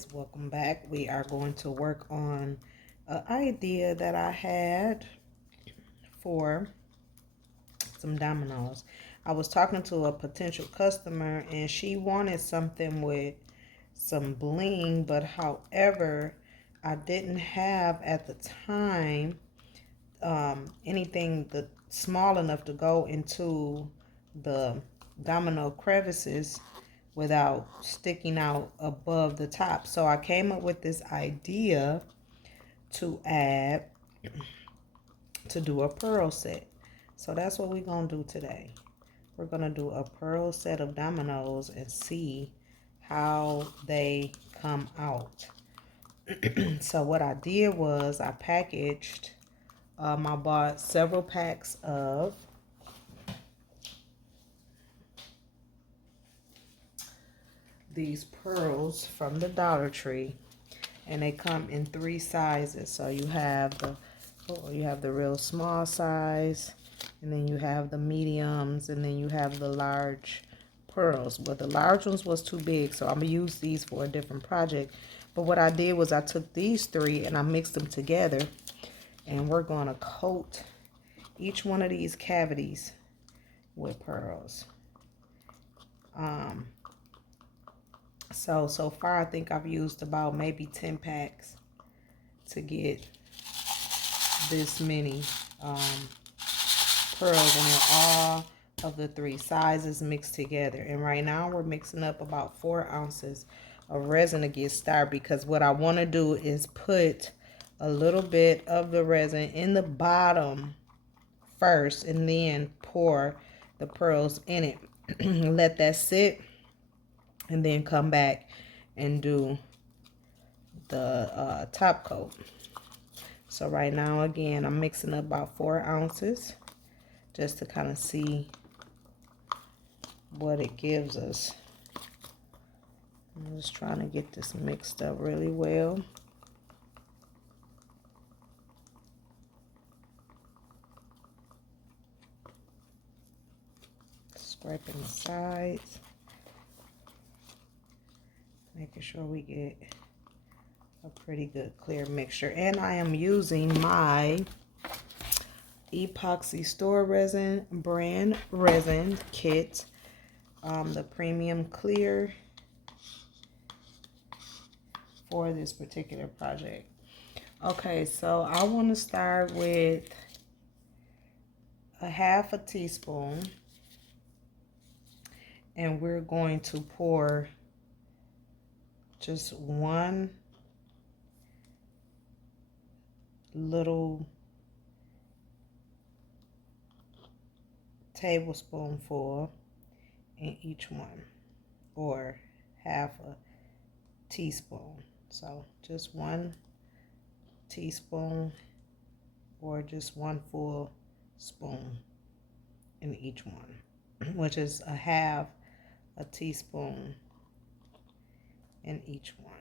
guys, welcome back. We are going to work on an idea that I had for some dominoes. I was talking to a potential customer and she wanted something with some bling, but however, I didn't have at the time anything small enough to go into the domino crevices without sticking out above the top. So I came up with this idea to do a pearl set. So that's what we're going to do today. We're going to do a pearl set of dominoes and see how they come out. So what I did was I packaged, I bought several packs of these pearls from the Dollar Tree, and they come in 3 sizes. So you have the real small size, and then you have the mediums, and then you have the large pearls. But the large ones was too big, so I'm gonna use these for a different project. But what I did was I took these 3 and I mixed them together, and we're gonna coat each one of these cavities with pearls. So far I think I've used about maybe 10 packs to get this many pearls, and they're all of the 3 sizes mixed together. And right now we're mixing up about 4 ounces of resin to get started, because what I want to do is put a little bit of the resin in the bottom first and then pour the pearls in it. Let that sit and then come back and do the top coat. So right now, again, I'm mixing up about 4 ounces just to kind of see what it gives us. I'm just trying to get this mixed up really well. Scraping the sides. Making sure we get a pretty good clear mixture. And I am using my Epoxy Store Resin brand resin kit, the premium clear, for this particular project. Okay, so I want to start with a 1/2 teaspoon, and we're going to pour just 1 little tablespoonful in each one, or 1/2 teaspoon. So just 1 teaspoon or just 1 full spoon in each one, which is a 1/2 teaspoon in each one.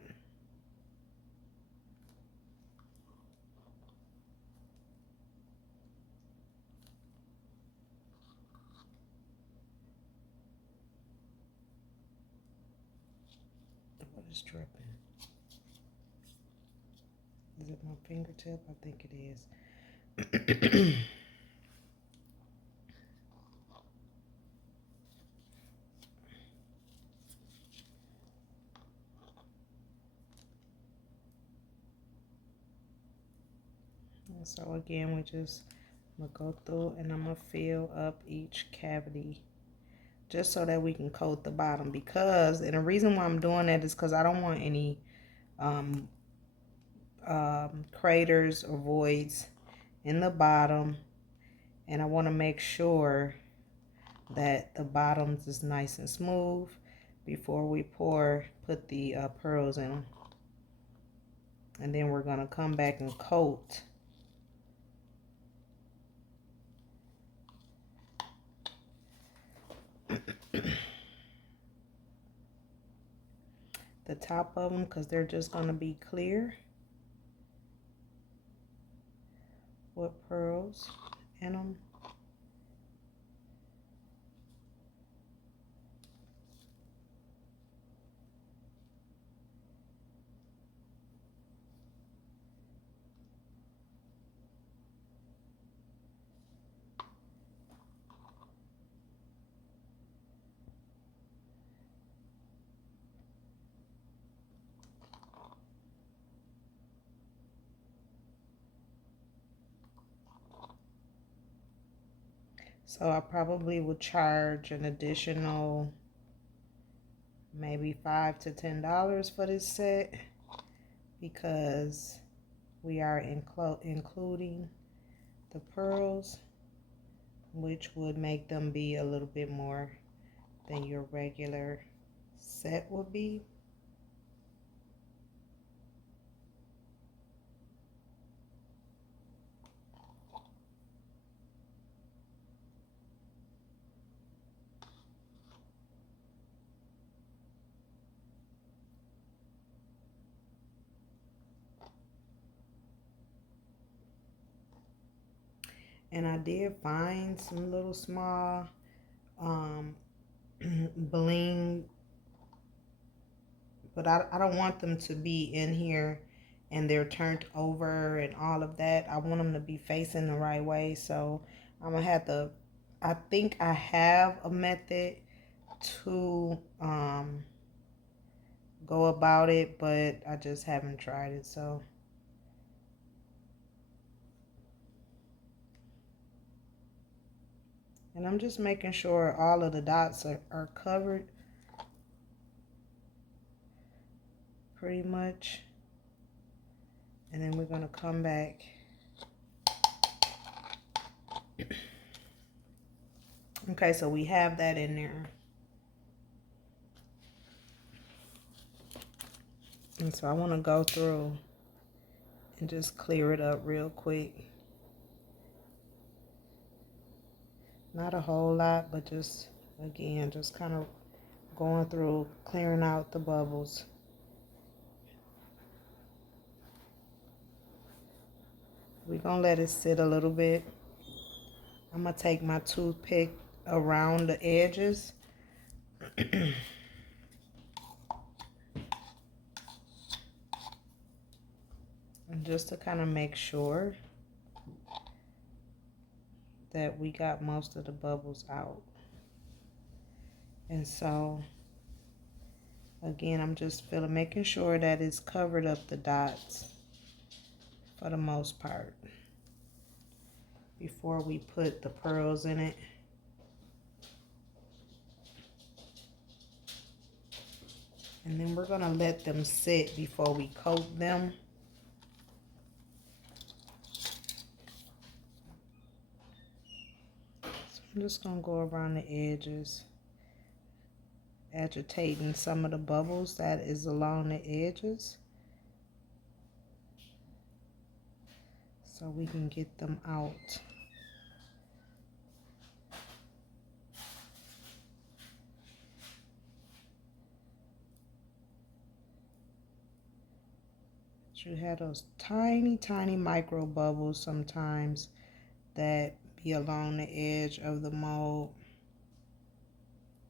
What is dripping? Is it my fingertip? I think it is. And so again, I'm gonna go through and I'm gonna fill up each cavity just so that we can coat the bottom. Because, and the reason why I'm doing that is because I don't want any craters or voids in the bottom, and I want to make sure that the bottoms is nice and smooth before we put the pearls in them. And then we're going to come back and coat the top of them, because they're just going to be clear with pearls in them. So I probably would charge an additional maybe $5 to $10 for this set, because we are including the pearls, which would make them be a little bit more than your regular set would be. And I did find some little small bling, but I don't want them to be in here and they're turned over and all of that. I want them to be facing the right way. So I'm gonna have to, I think I have a method to go about it, but I just haven't tried it. So and I'm just making sure all of the dots are covered pretty much. And then we're going to come back. Okay, so we have that in there. And so I want to go through and just clear it up real quick. Not a whole lot, but just, again, just kind of going through, clearing out the bubbles. We're going to let it sit a little bit. I'm going to take my toothpick around the edges. And just to kind of make sure that we got most of the bubbles out. And so, again, I'm just making sure that it's covered up the dots for the most part before we put the pearls in it. And then we're going to let them sit before we coat them. So I'm just going to go around the edges, agitating some of the bubbles that is along the edges, so we can get them out. You have those tiny, tiny micro bubbles sometimes that be along the edge of the mold,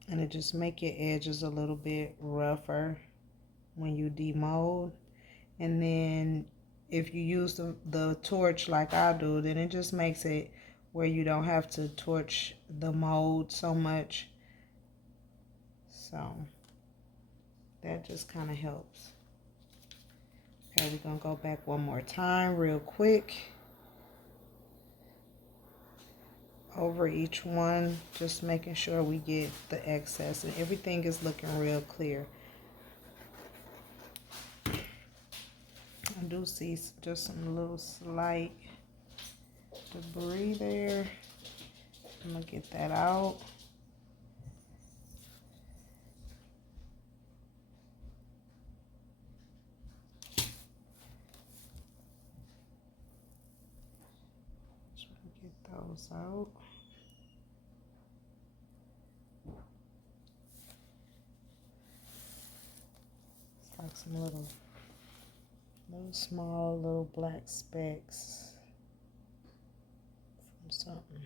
and it just make your edges a little bit rougher when you demold. And then if you use the torch like I do, then it just makes it where you don't have to torch the mold so much. So that just kind of helps. Okay, we're going to go back one more time real quick over each one, just making sure we get the excess and everything is looking real clear. I do see just some little slight debris there. I'm going to get that out. Those out. It's like some little small little black specks from something.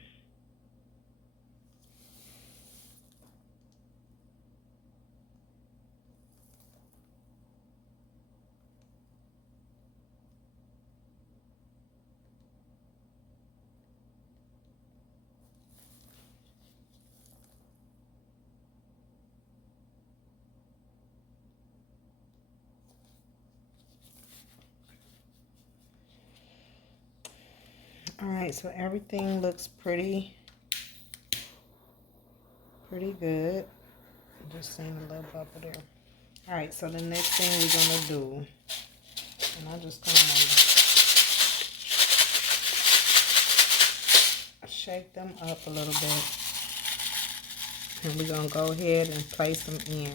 All right, so everything looks pretty pretty good. Just seeing a little bubble there. All right, so the next thing we're gonna do, and I just kind of shake them up a little bit, and we're gonna go ahead and place them in.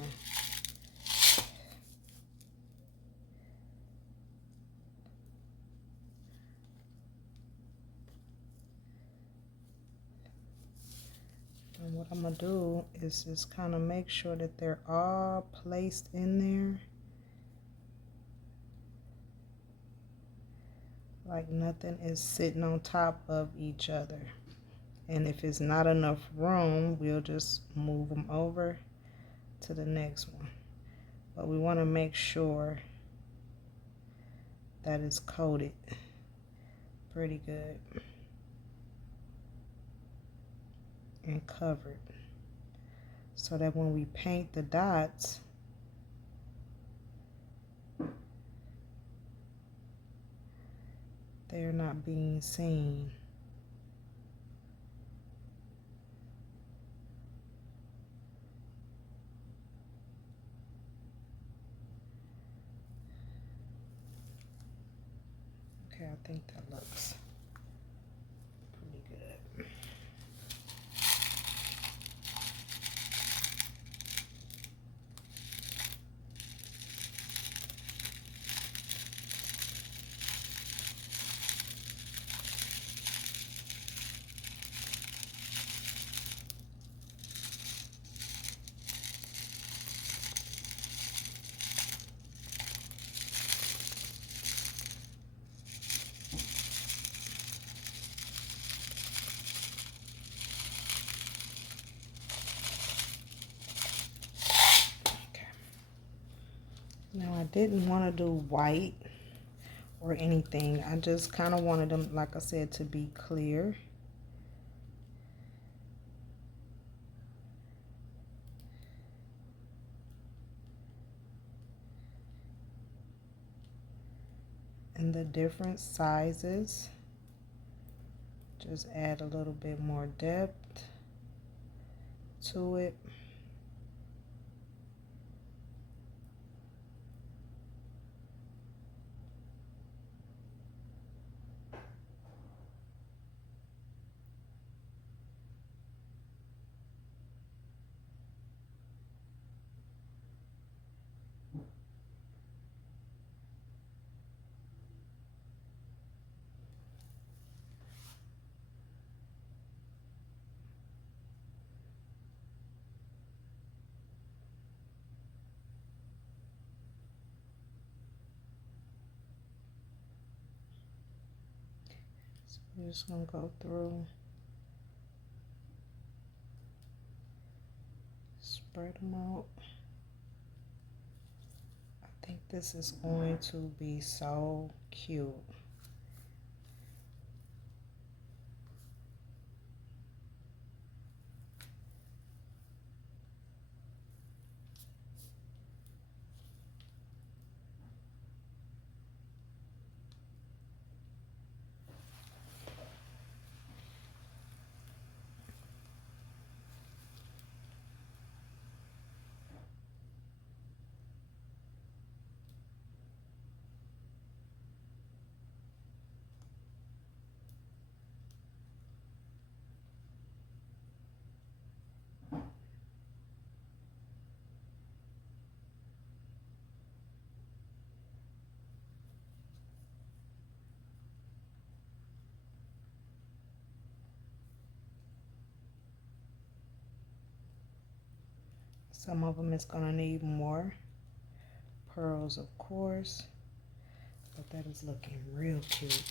And what I'm gonna do is just kind of make sure that they're all placed in there. Like nothing is sitting on top of each other. And if it's not enough room, we'll just move them over to the next one. But we want to make sure that it's coated pretty good and covered, so that when we paint the dots, they're not being seen. Okay, I think that looks pretty good. Now I didn't want to do white or anything. I just kind of wanted them, like I said, to be clear. And the different sizes, just add a little bit more depth to it. So we're just gonna go through, spread them out. I think this is going to be so cute. Some of them is gonna need more pearls, of course, but that is looking real cute.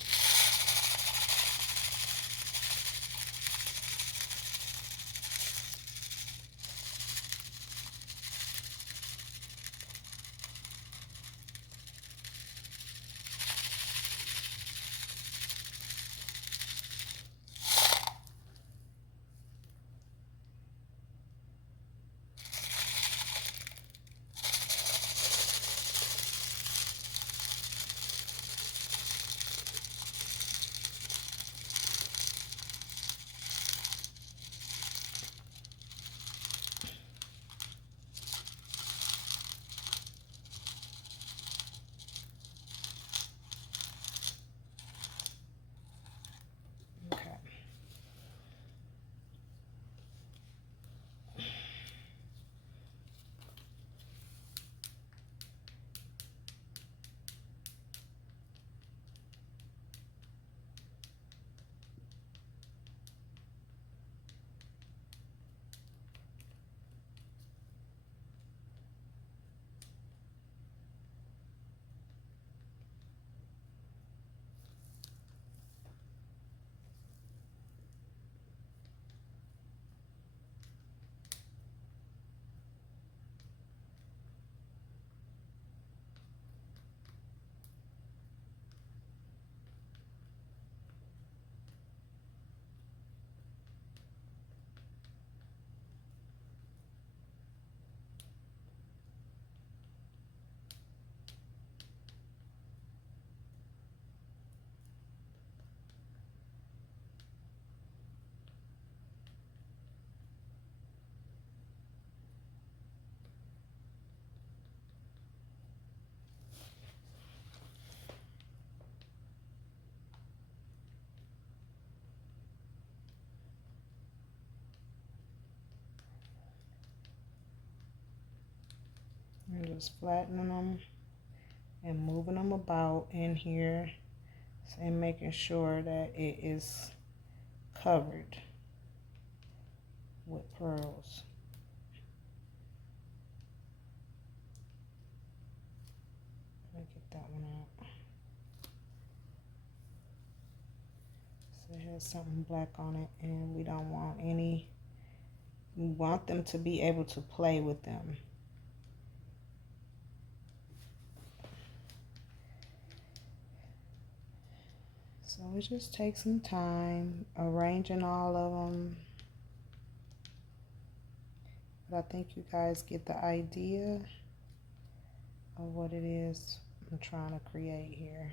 And just flattening them and moving them about in here and making sure that it is covered with pearls. Let me get that one out. So it has something black on it, and we don't want any, we want them to be able to play with them. So it just takes some time arranging all of them. But I think you guys get the idea of what it is I'm trying to create here.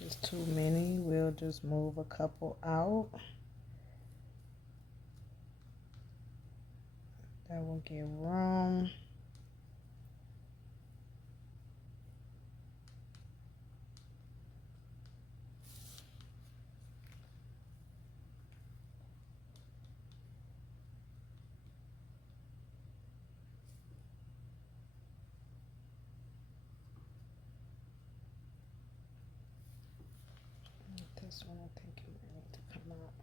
If it's too many, we'll just move a couple out. That will give room. This one I think it may need to come out.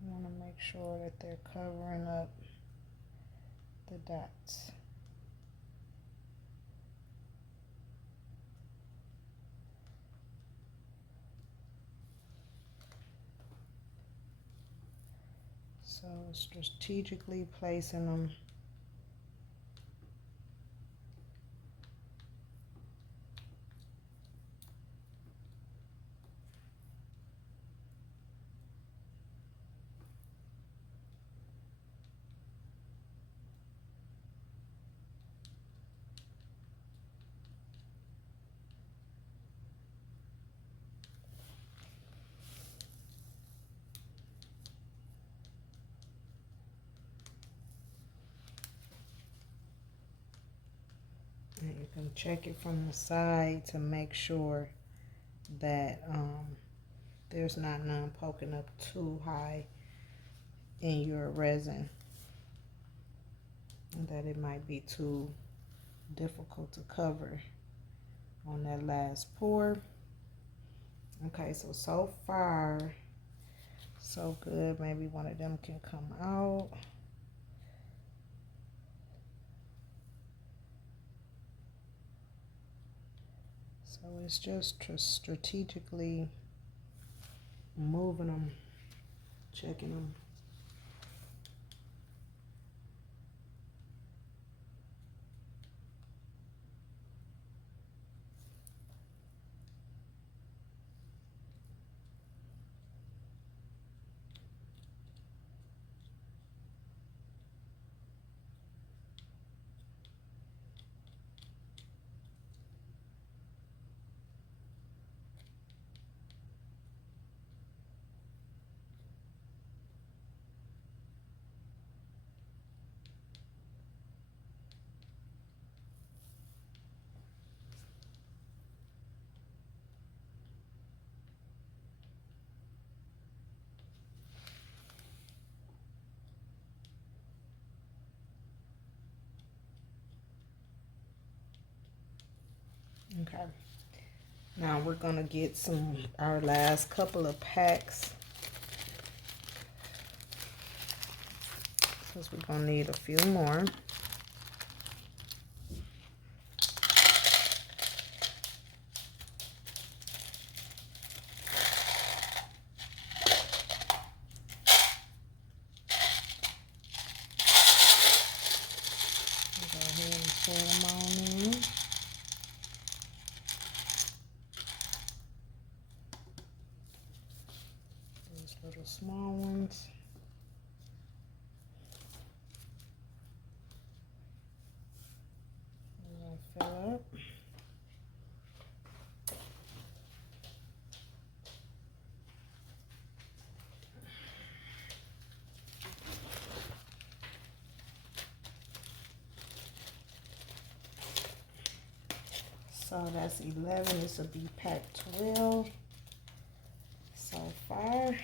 I want to make sure that they're covering up the dots. So strategically placing them and you can check it from the side to make sure that there's not none poking up too high in your resin, and that it might be too difficult to cover on that last pour. Okay, so far so good. Maybe one of them can come out. So it's just strategically moving them, checking them. Okay, now we're gonna get our last couple of packs, because we're gonna need a few more. up. So that's 11. This will be pack 12 so far.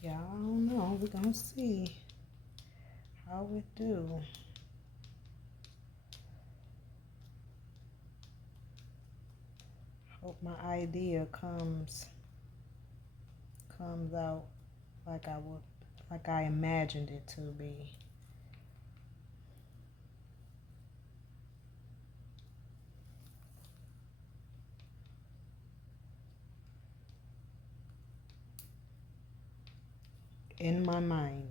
Yeah, I don't know. We're gonna see how it do. Hope my idea comes out like I imagined it to be. In my mind.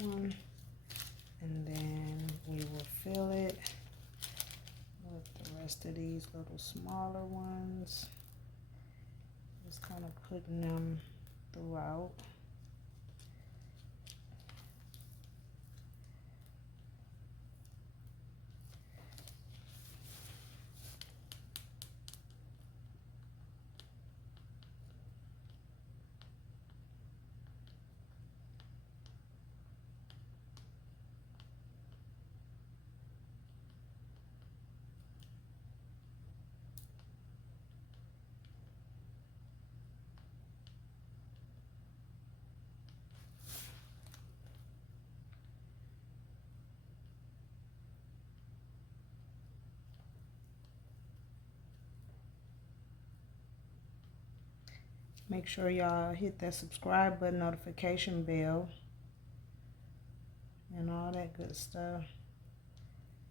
One, and then we will fill it with the rest of these little smaller ones, just kind of putting them throughout. Make sure y'all hit that subscribe button, notification bell, and all that good stuff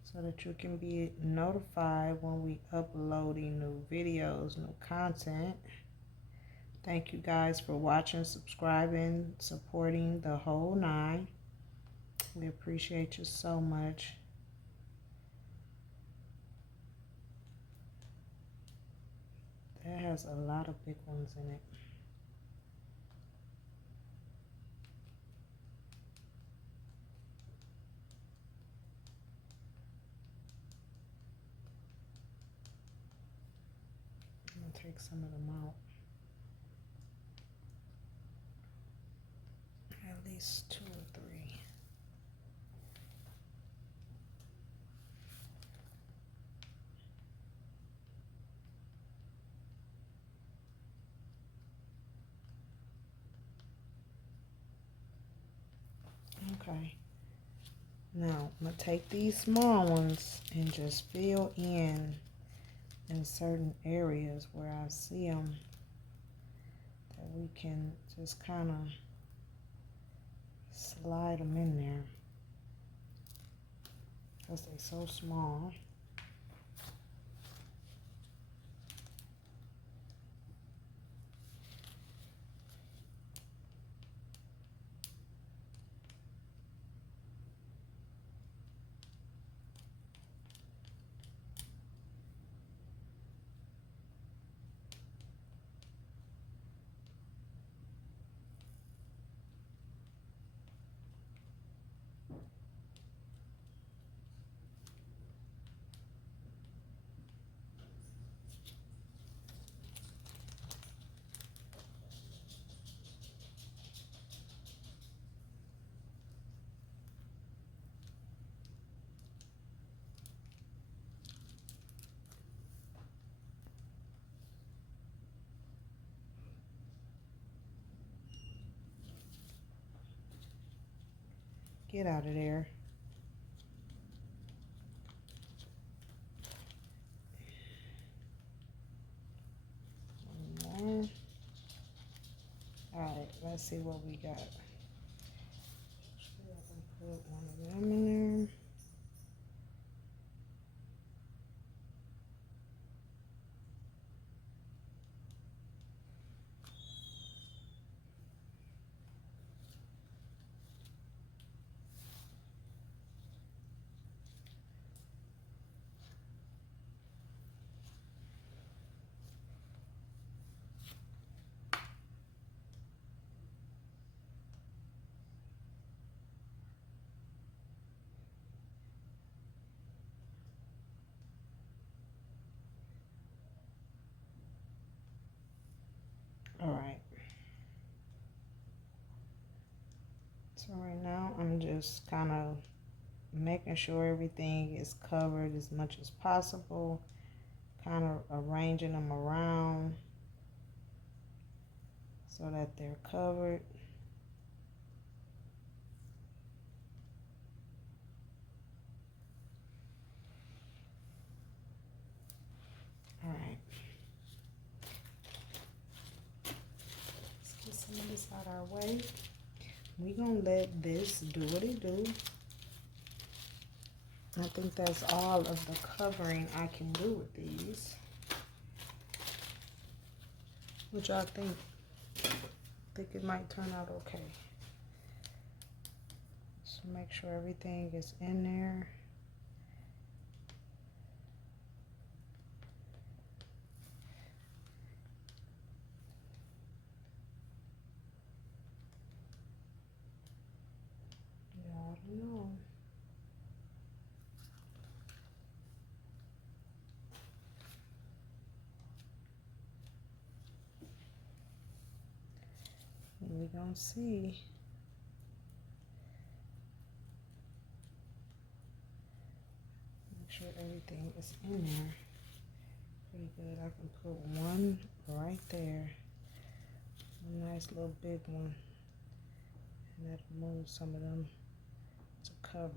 so that you can be notified when we uploading new videos, new content. Thank you guys for watching, subscribing, supporting the whole nine. We appreciate you so much. That has a lot of big ones in it. I'm going to take some of them out. At least 2 or 3. Okay. Now, I'm going to take these small ones and just fill in certain areas where I see them, that we can just kind of slide them in there because they're so small. Get out of there. One more. Alright, let's see what we got. I can put one of them in there. Alright. So right now I'm just kind of making sure everything is covered as much as possible. Kind of arranging them around so that they're covered. Alright. Let's get some of this out our way. We're going to let this do what it do. I think that's all of the covering I can do with these. Which I think it might turn out okay. So make sure everything is in there. Yeah, I don't know. We're gonna see. Make sure everything is in there pretty good. I can put one right there, a nice little big one, and that'll move some of them to cover.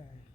Okay.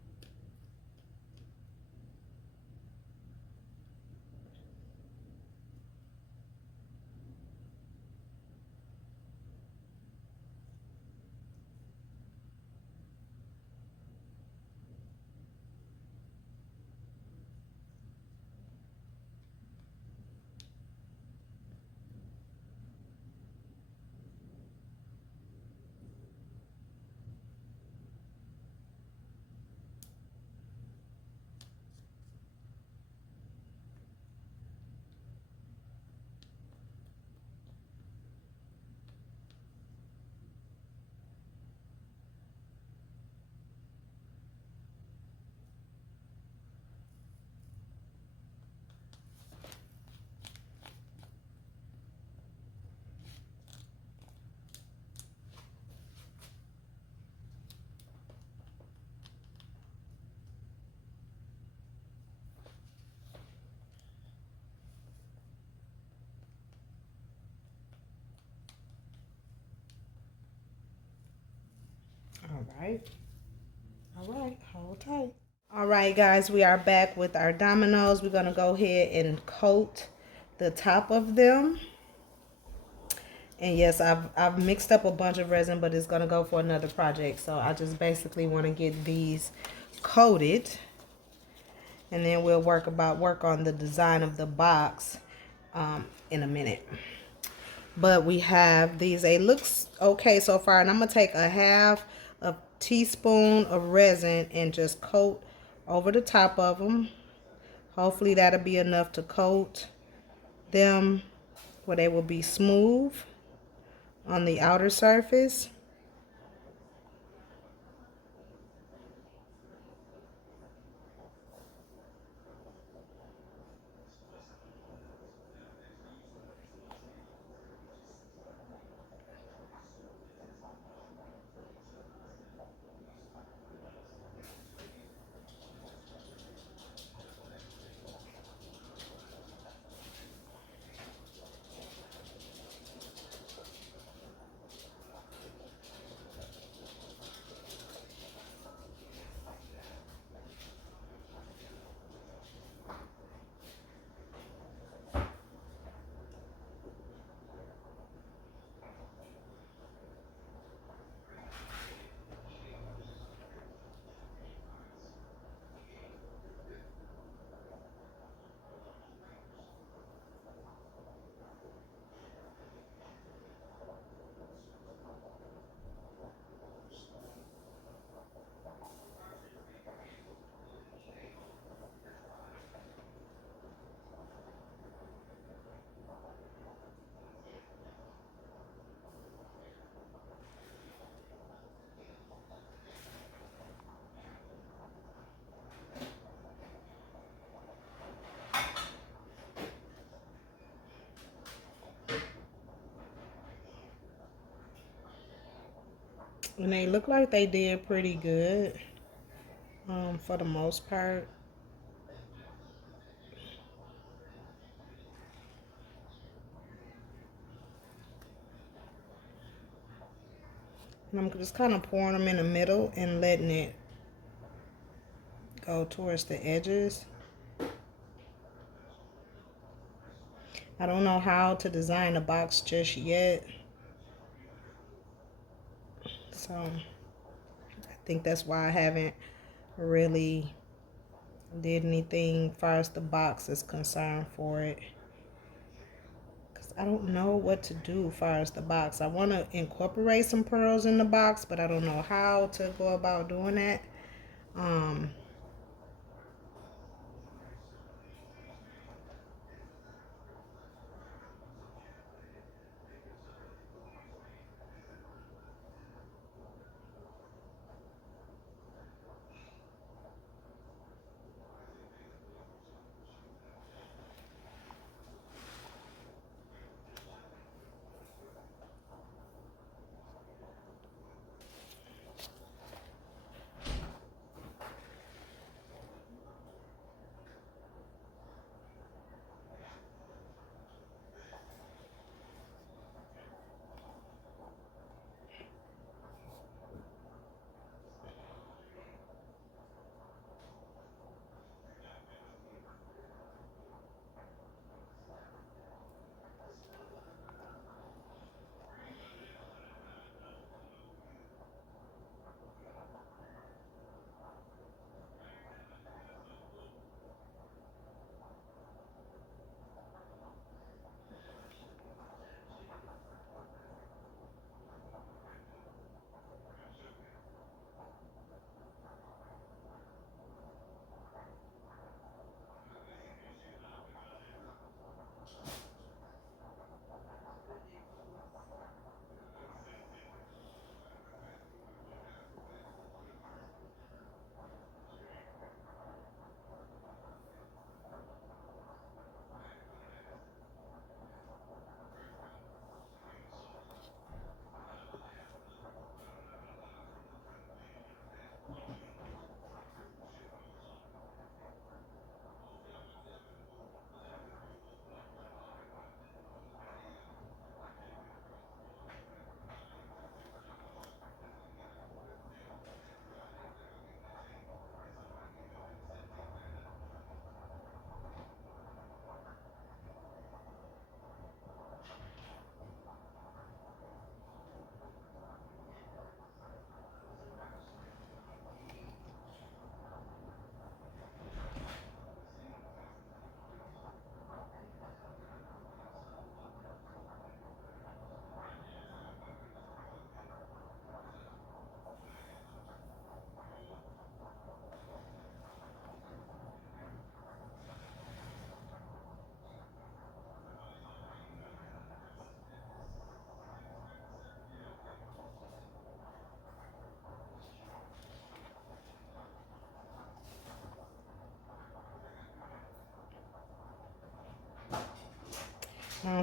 All right. All right. Hold tight. All right, guys, we are back with our dominoes. We're going to go ahead and coat the top of them. And yes, I've mixed up a bunch of resin, but it's going to go for another project. So I just basically want to get these coated. And then we'll work on the design of the box in a minute. But we have these. It looks okay so far. And I'm going to take a half a teaspoon of resin and just coat over the top of them. Hopefully that'll be enough to coat them where they will be smooth on the outer surface. And they look like they did pretty good for the most part. And I'm just kind of pouring them in the middle and letting it go towards the edges. I don't know how to design a box just yet. So I think that's why I haven't really did anything as far as the box is concerned for it. Because I don't know what to do as far as the box. I want to incorporate some pearls in the box, but I don't know how to go about doing that.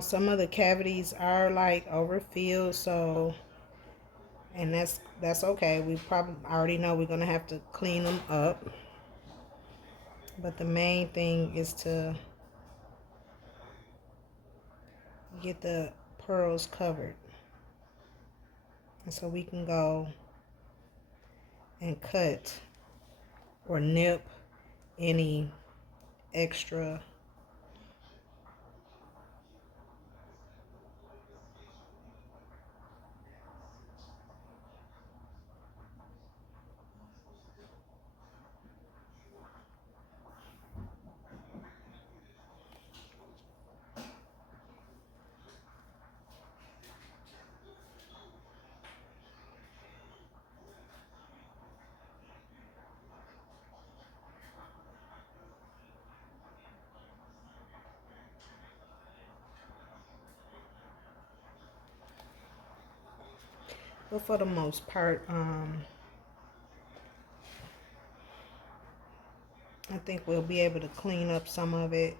Some of the cavities are like overfilled, so, and that's okay. We probably already know we're gonna have to clean them up, but the main thing is to get the pearls covered, and so we can go and cut or nip any extra but for the most part, I think we'll be able to clean up some of it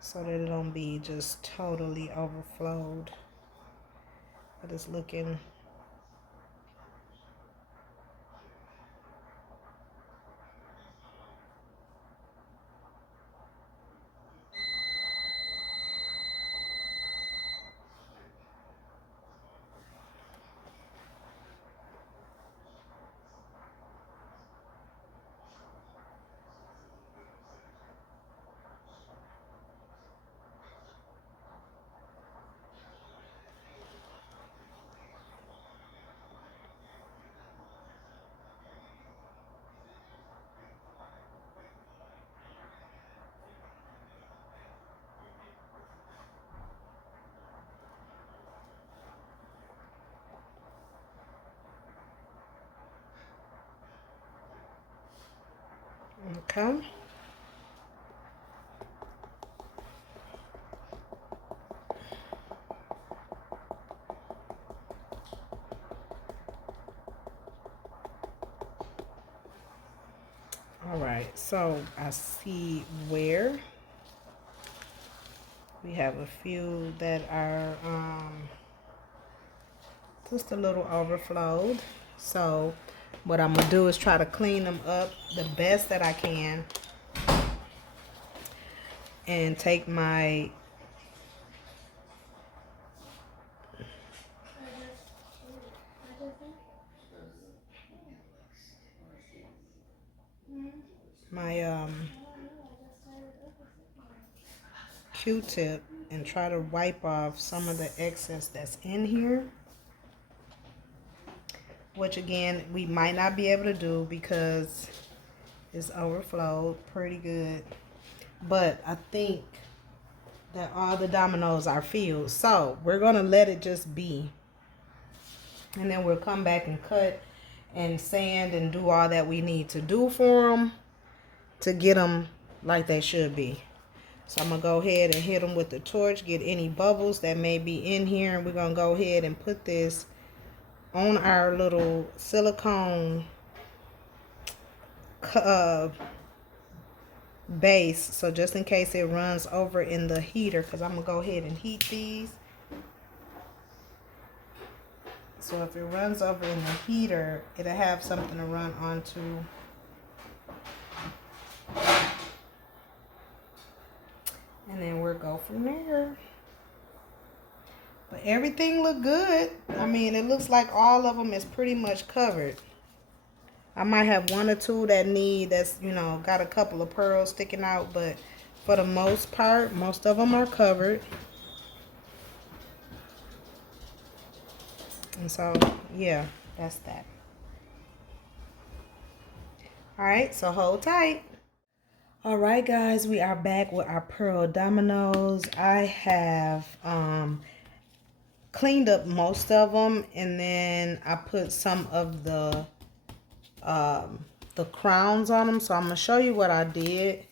so that it don't be just totally overflowed. But it's looking okay. All right, so I see where we have a few that are just a little overflowed. So what I'm gonna do is try to clean them up the best that I can and take my Q-tip and try to wipe off some of the excess that's in here, which again we might not be able to do because it's overflowed pretty good, but I think that all the dominoes are filled, so we're gonna let it just be, and then we'll come back and cut and sand and do all that we need to do for them to get them like they should be. So I'm gonna go ahead and hit them with the torch, get any bubbles that may be in here, and we're gonna go ahead and put this on our little silicone base, so just in case it runs over in the heater, because I'm gonna go ahead and heat these. So if it runs over in the heater, it'll have something to run onto. And then we'll go from there. But everything look good. I mean, it looks like all of them is pretty much covered. I might have one or two that's, you know, got a couple of pearls sticking out, but for the most part, most of them are covered. And so, yeah, that's that. All right, so hold tight. All right, guys, we are back with our pearl dominoes. I have cleaned up most of them, and then I put some of the crowns on them. So I'm gonna show you what I did.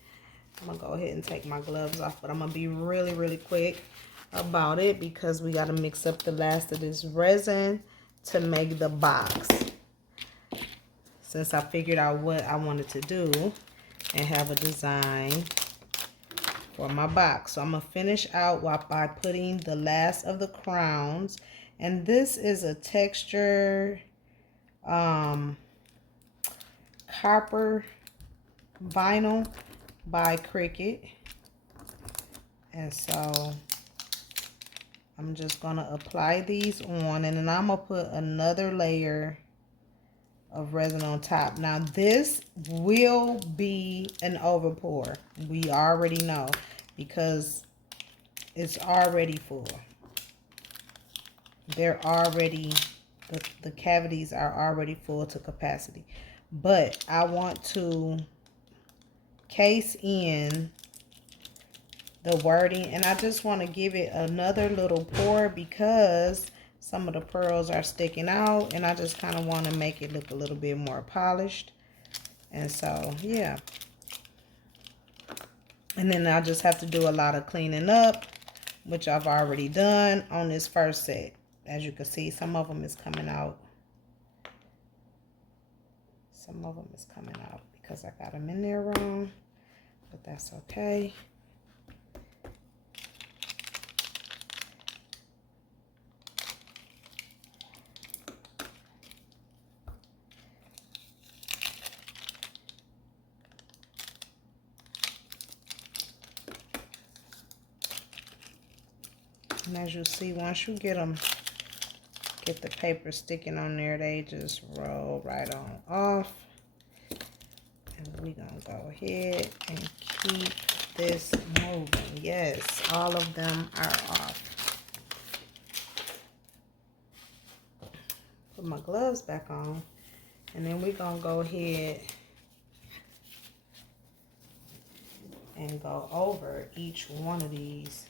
I'm gonna go ahead and take my gloves off, but I'm gonna be really, really quick about it because we gotta mix up the last of this resin to make the box. Since I figured out what I wanted to do and have a design for my box. So I'm gonna finish out by putting the last of the crowns. And this is a texture copper vinyl by Cricut. And so I'm just gonna apply these on, and then I'm gonna put another layer of resin on top. Now this will be an overpour. We already know because it's already full. They're already, the cavities are already full to capacity. But I want to case in the wording, and I just want to give it another little pour because some of the pearls are sticking out, and I just kind of want to make it look a little bit more polished. And so yeah, and then I just have to do a lot of cleaning up, which I've already done on this first set. As you can see, some of them is coming out. Some of them is coming out because I got them in there wrong, but that's okay. And as you see, once you get the paper sticking on there, they just roll right on off. And we're gonna go ahead and keep this moving. Yes, all of them are off. Put my gloves back on, and then we're gonna go ahead and go over each one of these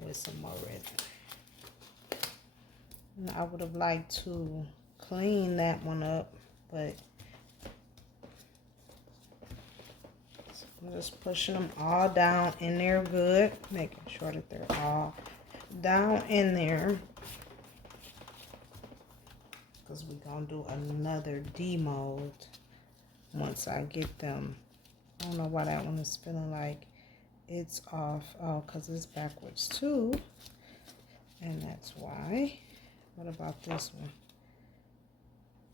with some more resin. And I would have liked to clean that one up, but I'm just pushing them all down in there good, making sure that they're all down in there, because we're gonna do another demold once I get them. I don't know why that one is feeling like it's off. Oh, because it's backwards too, and that's why. What about this one?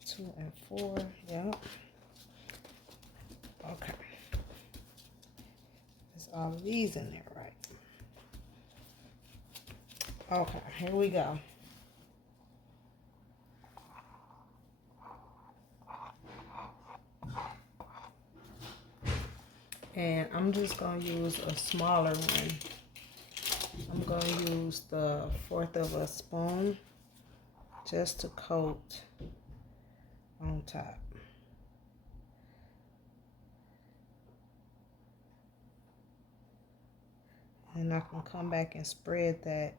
2 and 4. Yep. Okay. There's all of these in there, right? Okay, here we go. And I'm just going to use a smaller one. I'm going to use the 1/4 of a spoon just to coat on top. And I can come back and spread that.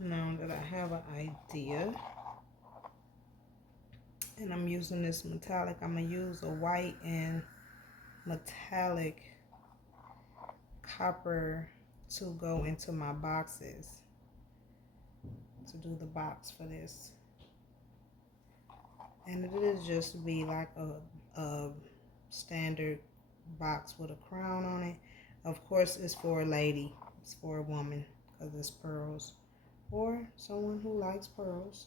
Now that I have an idea, and I'm using this metallic, I'm gonna use a white and metallic copper to go into my boxes, to do the box for this. And it is just to be like a standard box with a crown on it. Of course, it's for a lady, it's for a woman, because it's pearls, or someone who likes pearls.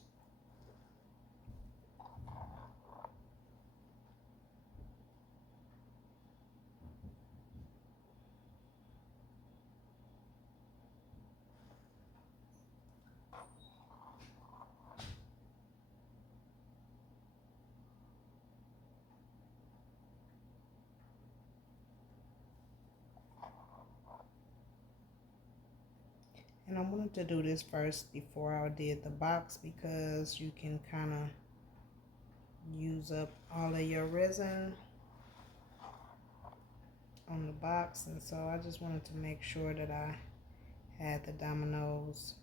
And I wanted to do this first before I did the box, because you can kind of use up all of your resin on the box, and so I just wanted to make sure that I had the dominoes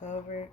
covered.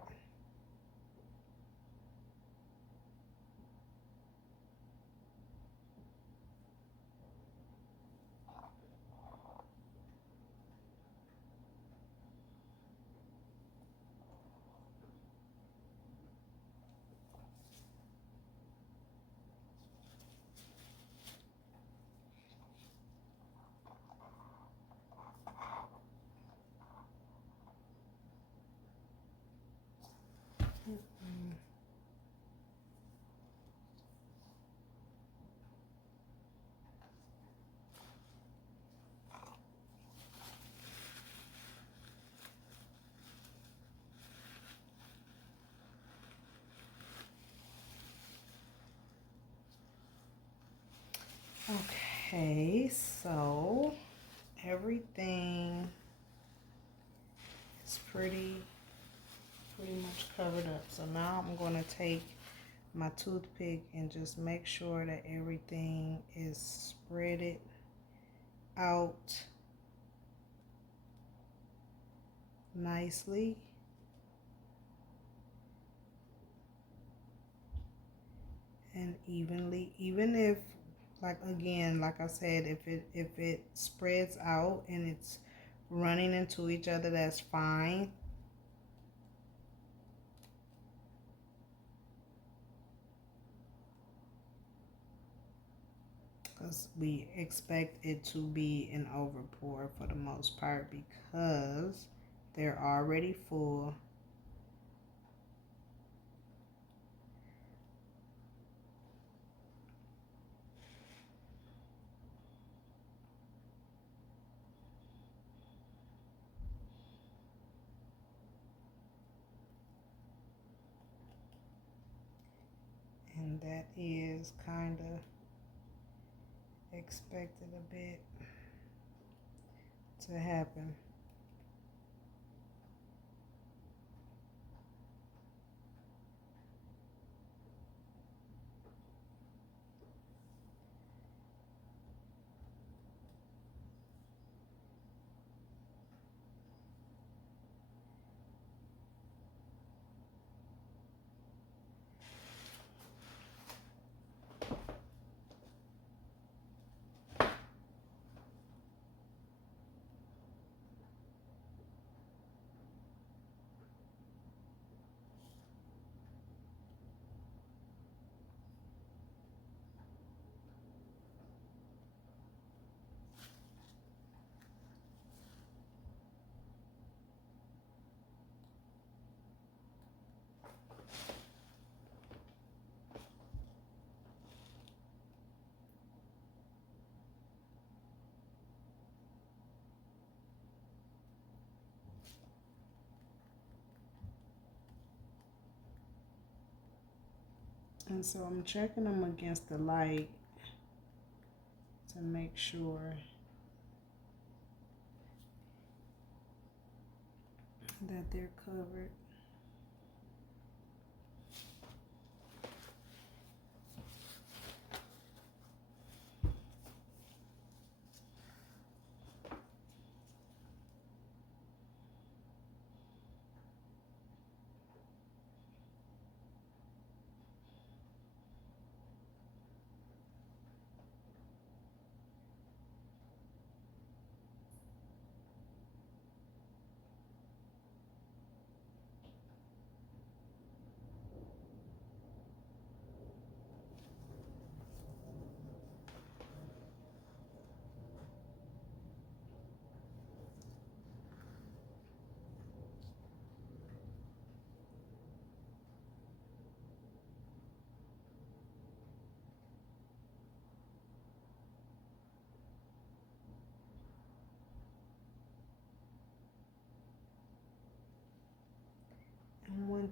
Okay, so everything is pretty much covered up. So now I'm going to take my toothpick and just make sure that everything is spreaded out nicely. And evenly, even if, like, again, like I said, if it spreads out and it's running into each other, that's fine. Because we expect it to be an overpour for the most part, because they're already full. And that is kind of expected a bit to happen. And so I'm checking them against the light to make sure that they're covered.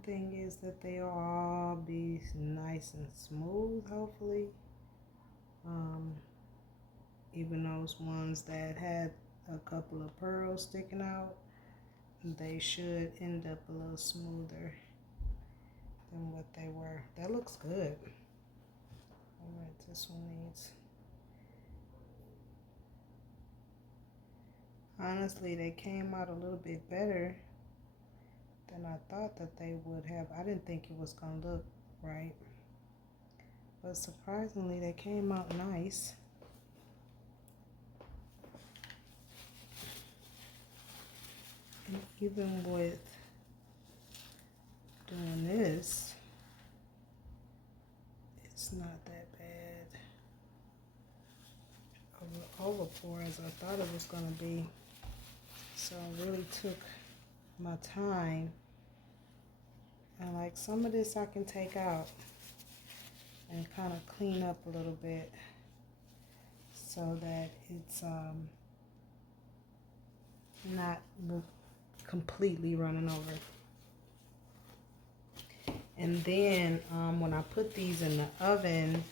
thing is that they'll all be nice and smooth, hopefully. Even those ones that had a couple of pearls sticking out, they should end up a little smoother than what they were. That looks good. All right, this one needs. Honestly, they came out a little bit better than I thought that they would have. I didn't think it was gonna look right, but surprisingly, they came out nice. And even with doing this, it's not that bad of an overpour as I thought it was gonna be. So I really took my time, and like some of this I can take out and kind of clean up a little bit so that it's not completely running over. And then when I put these in the oven,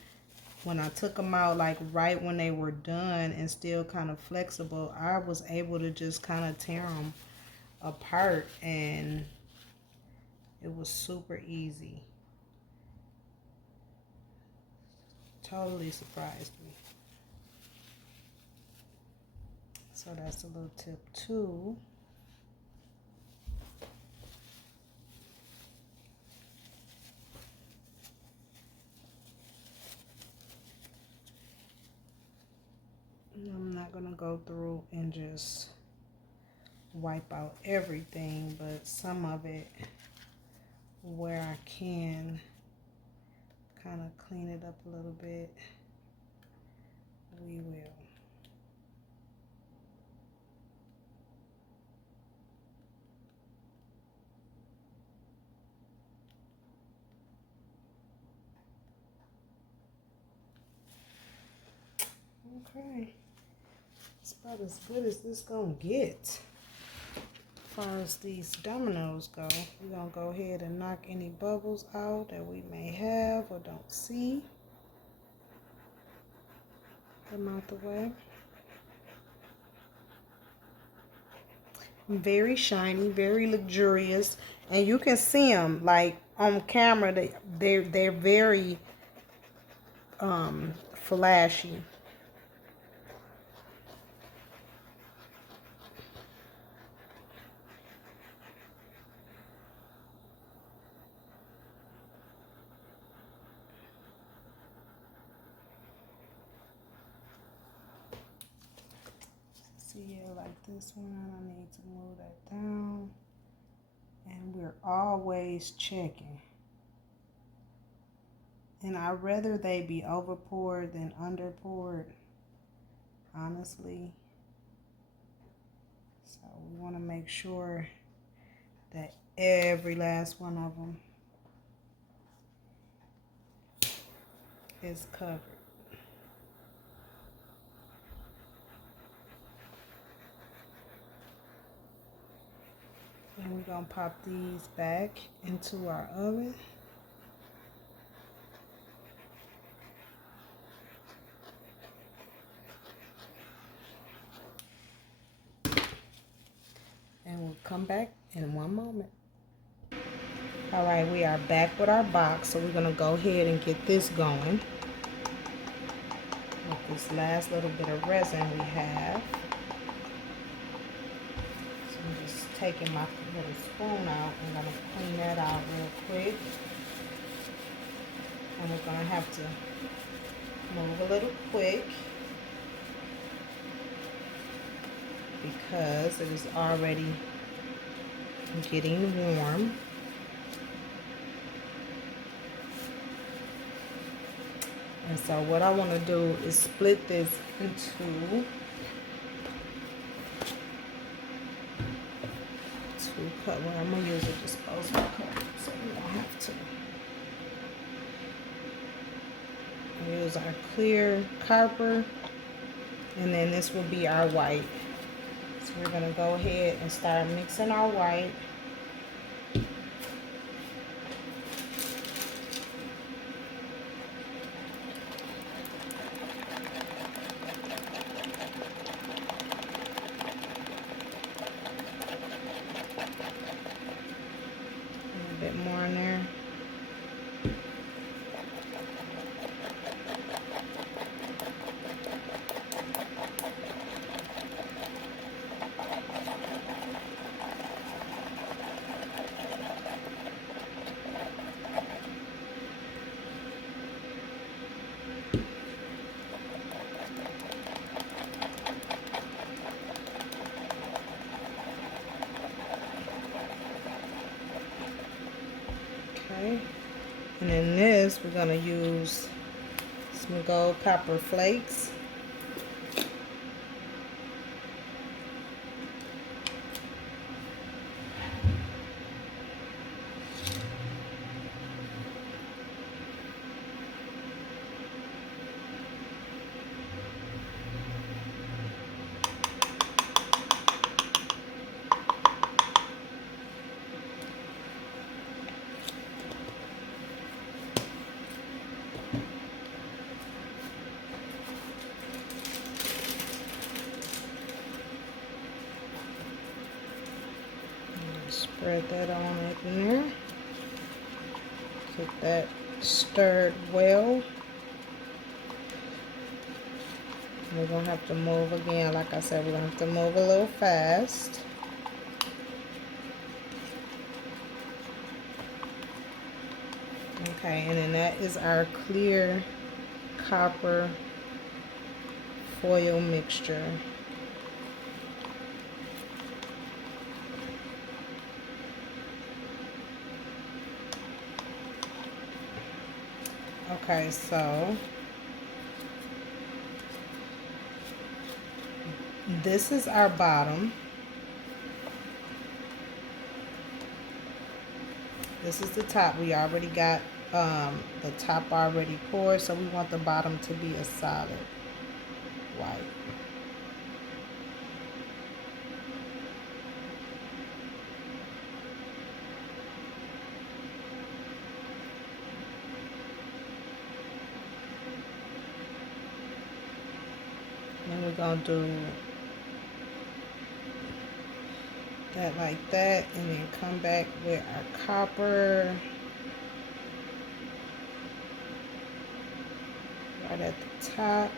when I took them out, like right when they were done and still kind of flexible, I was able to just kind of tear them apart, and it was super easy. Totally surprised me. So that's a little tip too. I'm not gonna go through and just wipe out everything, but some of it where I can kind of clean it up a little bit, we will. Okay, it's about as good as this gonna get. As far as these dominoes go, we're gonna go ahead and knock any bubbles out that we may have or don't see. Get them out the way. Very shiny, very luxurious, and you can see them like on camera. They're very flashy. See here, like this one, I need to move that down, and we're always checking. And I'd rather they be over poured than under poured, honestly. So we want to make sure that every last one of them is covered. And we're going to pop these back into our oven. And we'll come back in one moment. All right, we are back with our box, so we're going to go ahead and get this going with this last little bit of resin we have. So I'm just taking my little spoon out. I'm going to clean that out real quick. And we're going to have to move a little quick because it is already getting warm. And so what I want to do is split this into two cups. Well, I'm going to use a disposable cup so we don't have to. We'll use our clear copper, and then this will be our white. So we're going to go ahead and start mixing our white. bit more in there. Okay, and in this we're gonna use some gold copper flakes. Spread that on it in there. Get that stirred well. We're gonna have to move again. Like I said, we're gonna have to move a little fast. Okay, and then that is our clear copper foil mixture. Okay, so this is our bottom. This is the top. We already got the top already poured, so we want the bottom to be a solid white. Then we're gonna do that like that, and then come back with our copper right at the top.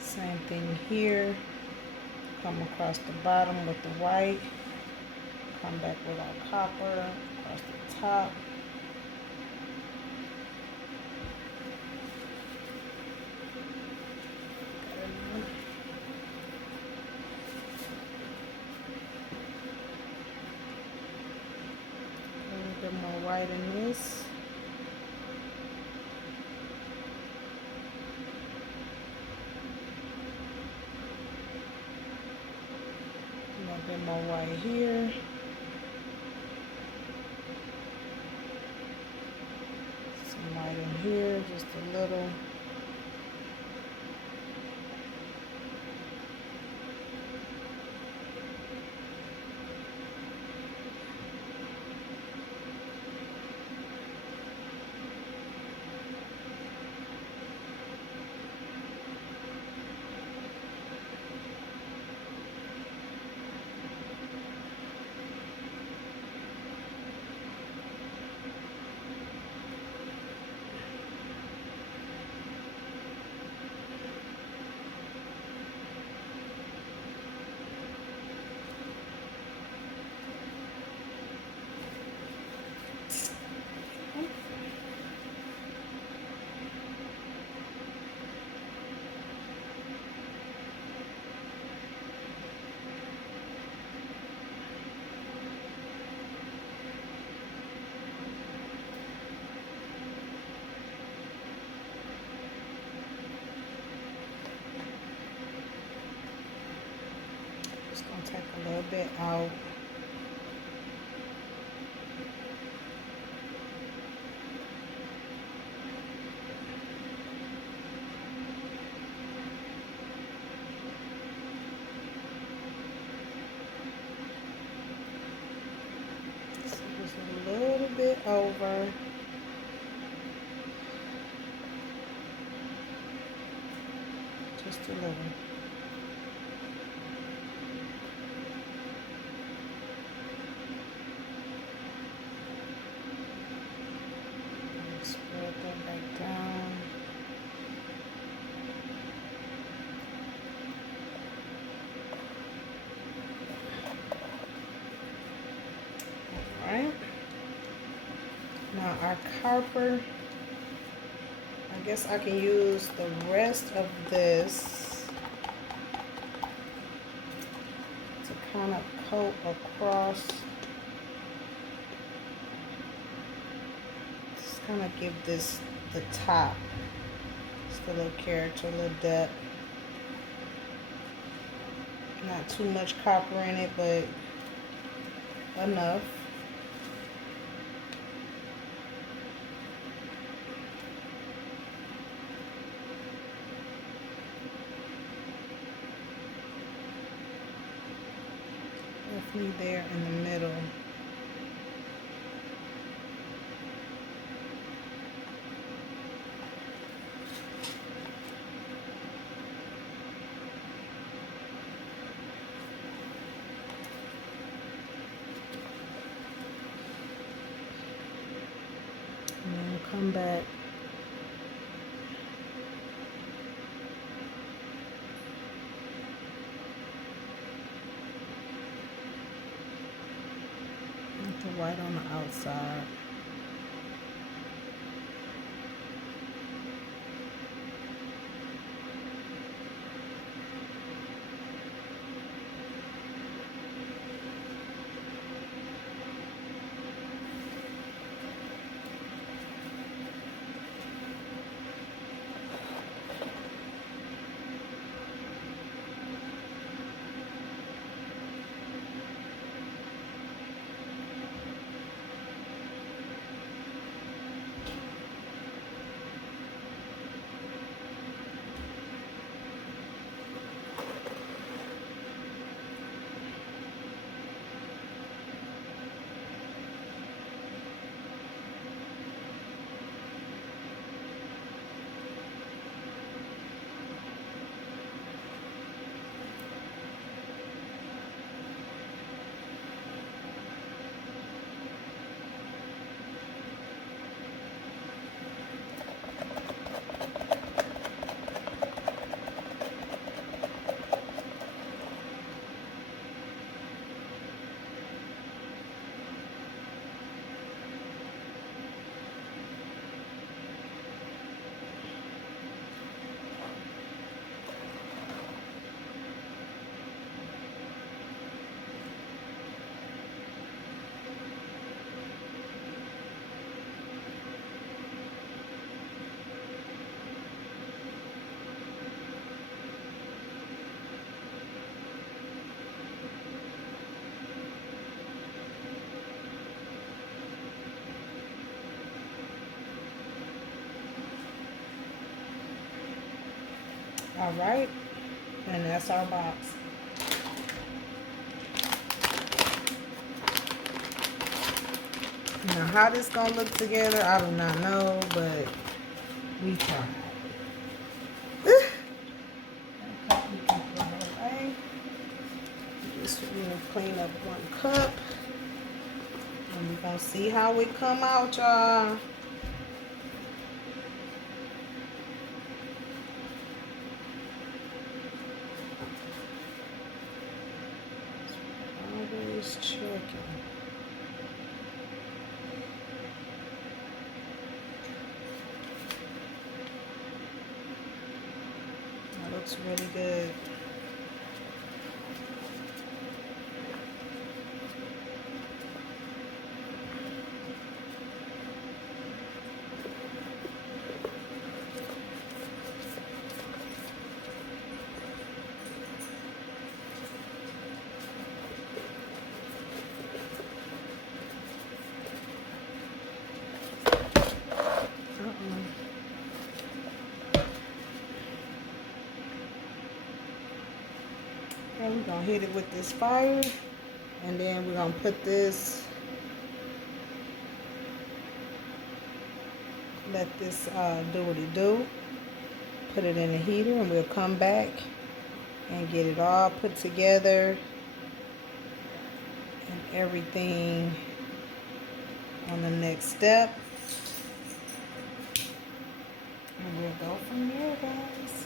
Same thing here. Come across the bottom with the white. Come back with our copper across the top. A little bit more white in this. A little bit more white here. Some white in here, just a little. Just gonna take a little bit out. So just a little bit over. Just a little. our copper. I guess I can use the rest of this to kind of coat across. Just kind of give this the top. Just a little character, a little depth. Not too much copper in it, but enough. Definitely there in the middle. And then come back. With the white on the outside. All right, and that's our box. Now, how this gonna look together, I do not know, but we tried. Just clean up 1 cup, and we're gonna see how it come out, y'all. Always checking. That looks really good. Okay, we're gonna hit it with this fire, and then we're gonna put this, let this do what it do. Put it in the heater, and we'll come back and get it all put together and everything on the next step. And we'll go from there, guys.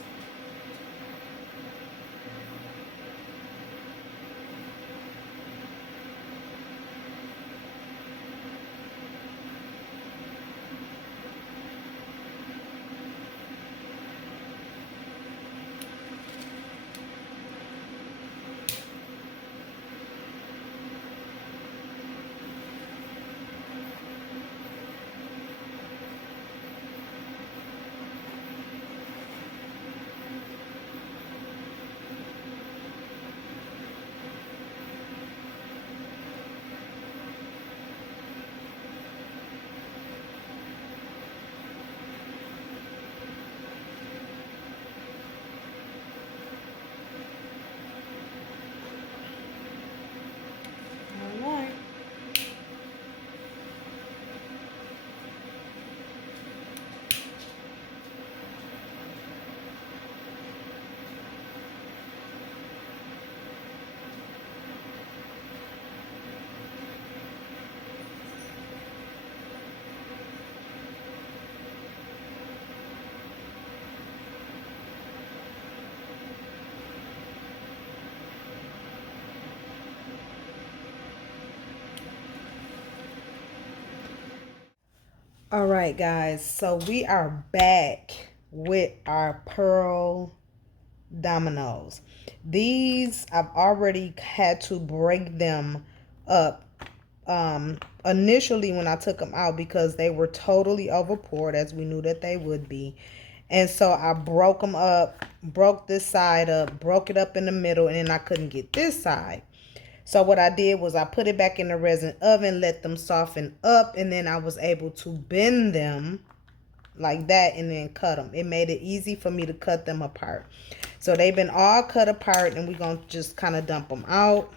All right, guys, so we are back with our pearl dominoes. These I've already had to break them up initially when I took them out because they were totally over poured, as we knew that they would be. And so I broke them up, broke this side up, broke it up in the middle, and then I couldn't get this side. So what I did was I put it back in the resin oven, let them soften up, and then I was able to bend them like that and then cut them. It made it easy for me to cut them apart. So they've been all cut apart, and we're going to just kind of dump them out.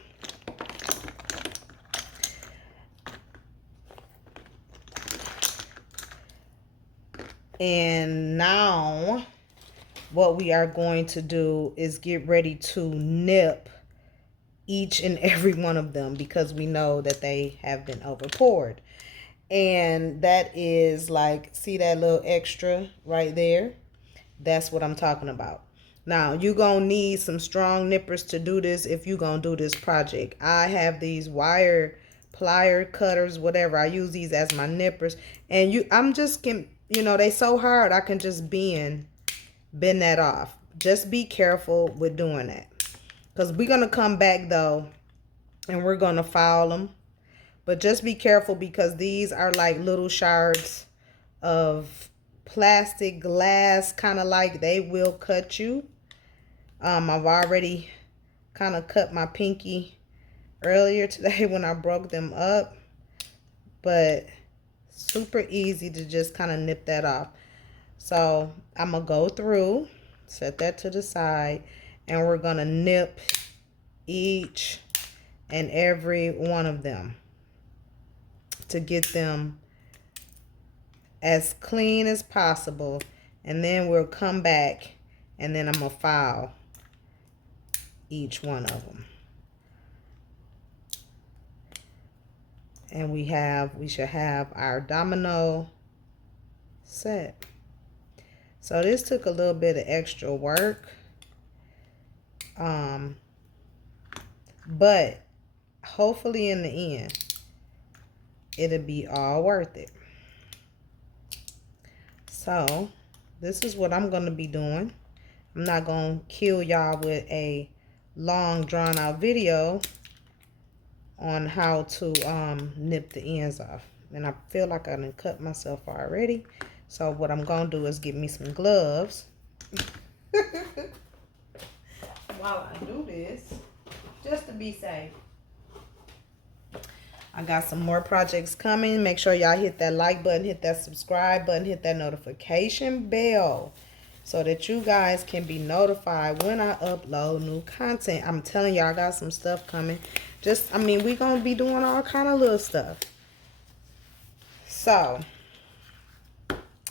And now what we are going to do is get ready to nip each and every one of them because we know that they have been over poured. And that is like, see that little extra right there? That's what I'm talking about. Now, you're going to need some strong nippers to do this if you're going to do this project. I have these wire plier cutters, whatever. I use these as my nippers. And I'm just, you know, they so hard I can just bend that off. Just be careful with doing that. Because we're going to come back, though, and we're going to file them. But just be careful because these are like little shards of plastic, glass, kind of like they will cut you. I've already kind of cut my pinky earlier today when I broke them up. But super easy to just kind of nip that off. So I'm going to go through, set that to the side, and we're going to nip each and every one of them to get them as clean as possible. And then we'll come back and then I'm going to file each one of them. And we should have our domino set. So this took a little bit of extra work. But hopefully in the end, it'll be all worth it. So this is what I'm going to be doing. I'm not going to kill y'all with a long drawn out video on how to nip the ends off. And I feel like I done cut myself already. So what I'm going to do is get me some gloves. While I do this, just to be safe. I got some more projects coming. Make sure y'all hit that like button, hit that subscribe button, hit that notification bell so that you guys can be notified when I upload new content. I'm telling y'all, I got some stuff coming. We gonna be doing all kind of little stuff. So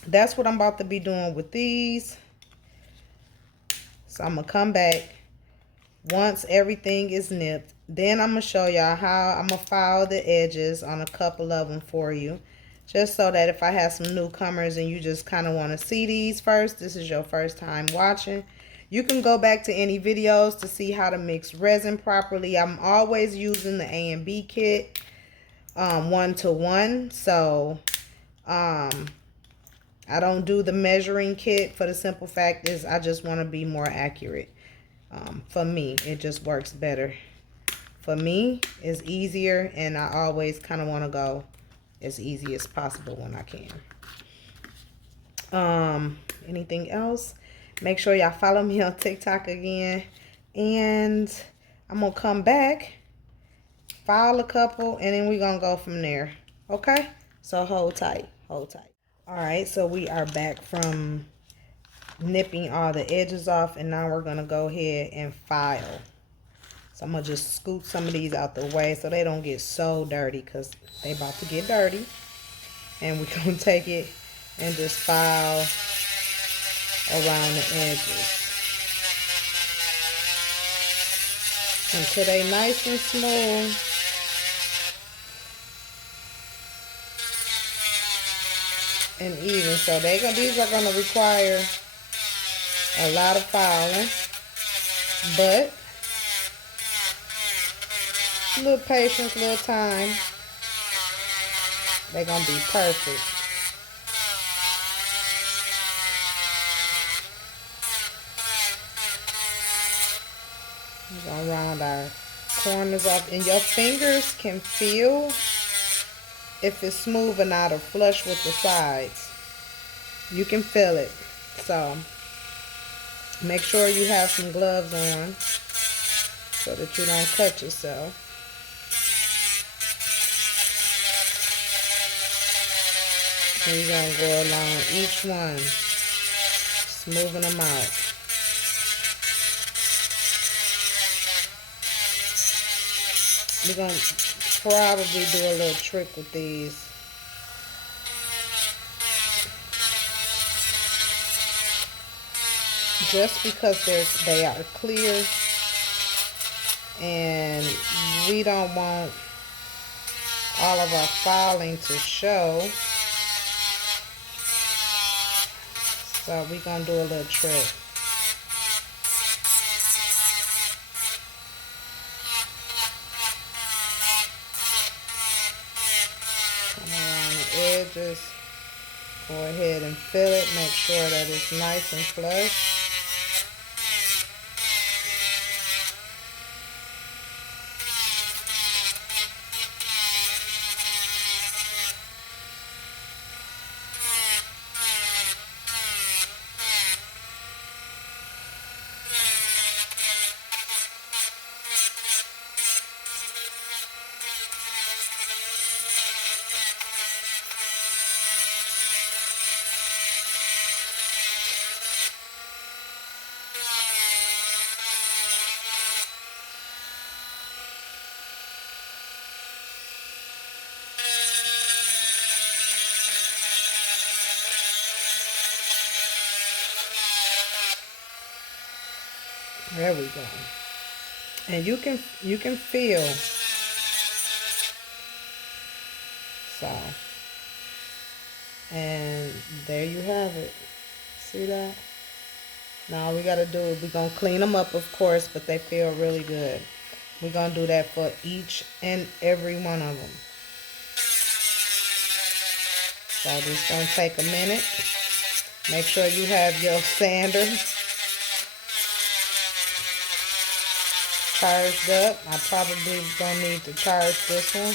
that's what I'm about to be doing with these. So I'm gonna come back once everything is nipped. Then I'm going to show y'all how I'm going to file the edges on a couple of them for you. Just so that if I have some newcomers and you just kind of want to see these first, this is your first time watching, you can go back to any videos to see how to mix resin properly. I'm always using the A and B kit 1-to-1. So I don't do the measuring kit for the simple fact is I just want to be more accurate. For me, it just works better. For me, it's easier, and I always kind of want to go as easy as possible when I can. Anything else? Make sure y'all follow me on TikTok again. And I'm going to come back, file a couple, and then we're going to go from there. Okay? So hold tight. Hold tight. All right, so we are back from nipping all the edges off, and now we're going to go ahead and file. So I'm going to just scoop some of these out the way so they don't get so dirty because they about to get dirty. And we're going to take it and just file around the edges until they nice and smooth. And even. So these are going to require a lot of filing. But a little patience, a little time, they're going to be perfect. corners off, and your fingers can feel if it's smooth or not, or flush with the sides. You can feel it. So make sure you have some gloves on so that you don't cut yourself. And you're going to go along each one, smoothing them out. We're going to probably do a little trick with these. Just because they are clear, and we don't want all of our filing to show. So we're going to do a little trick. Come around the edges. Go ahead and fill it. Make sure that it's nice and flush. There we go. And you can feel. So, and there you have it. See that? Now all we gotta do is we're gonna clean them up, of course, but they feel really good. We're gonna do that for each and every one of them. So this is gonna take a minute. Make sure you have your sander charged up. I probably gonna need to charge this one,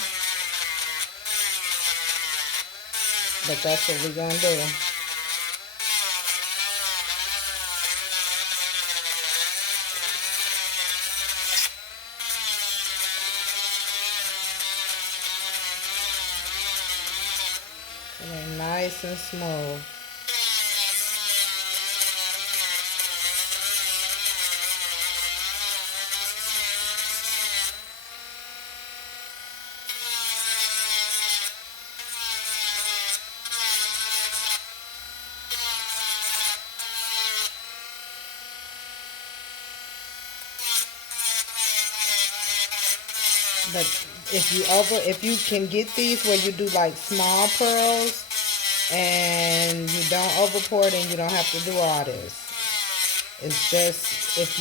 but that's what we're gonna do. So they're nice and smooth. But if you can get these where you do like small pearls and you don't over pour it, and you don't have to do all this. It's just if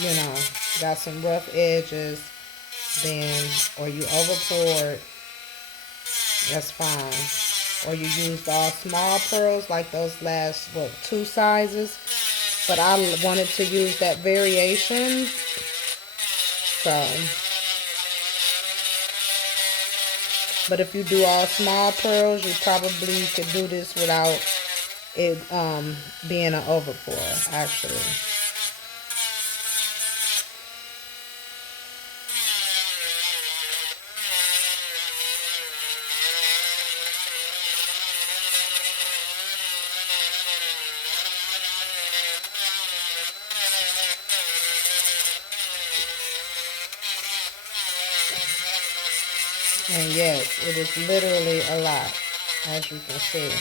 you know, got some rough edges, then, or you over poured, that's fine. Or you used all small pearls like those last, what, 2 sizes. But I wanted to use that variation, so. But if you do all small pearls, you probably could do this without it being an overpour, actually. And yes, it is literally a lot, as you can see.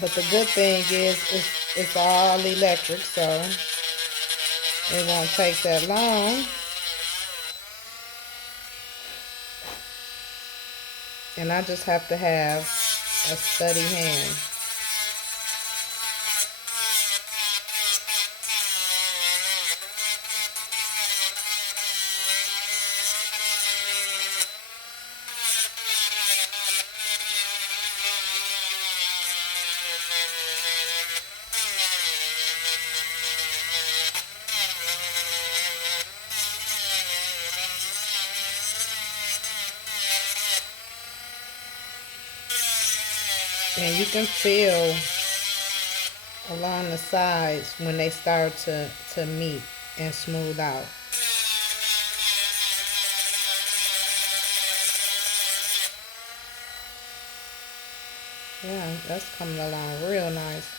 But the good thing is it's all electric, so it won't take that long. And I just have to have a steady hand. And you can feel along the sides when they start to meet and smooth out. Yeah, that's coming along real nice.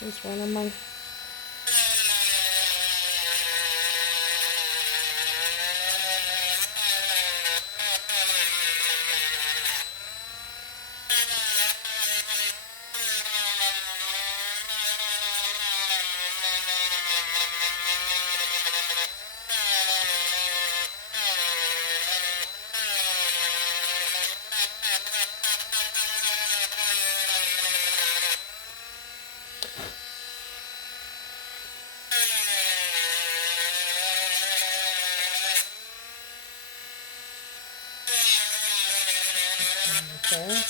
Just one of my okay.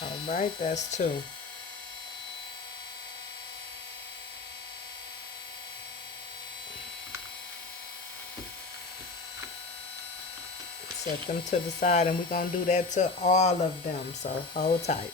All right, that's two. Set them to the side, and we're gonna do that to all of them, so hold tight.